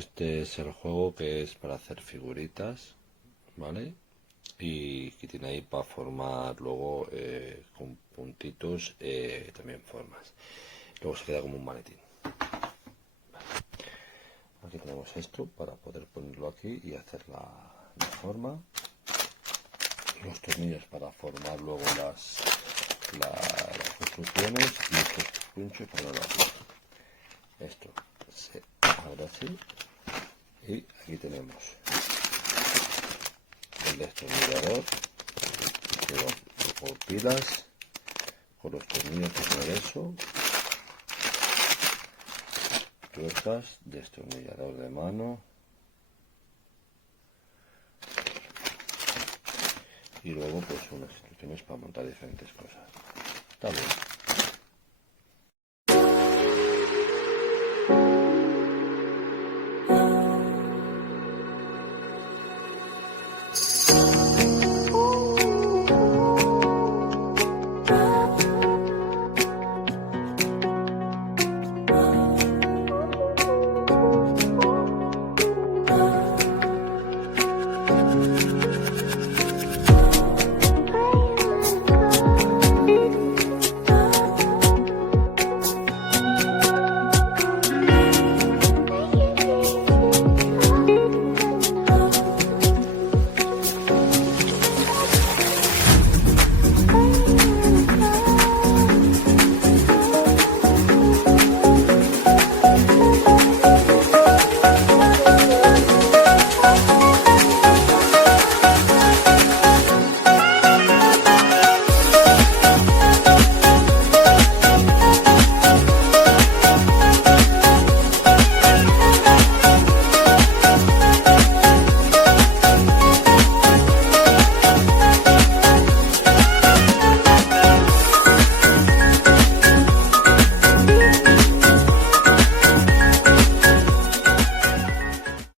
este es el juego que es para hacer figuritas, ¿vale? Y que tiene ahí para formar luego con puntitos también formas. Luego se queda como un maletín. Vale. Aquí tenemos esto para poder ponerlo aquí y hacer la forma. Los tornillos para formar luego las construcciones y estos pinchos para lo aquí. Esto se abre así y aquí tenemos el destornillador con pilas, con los tornillos de progreso, tuercas, destornillador de mano y luego pues unas instrucciones para montar diferentes cosas. Está bien.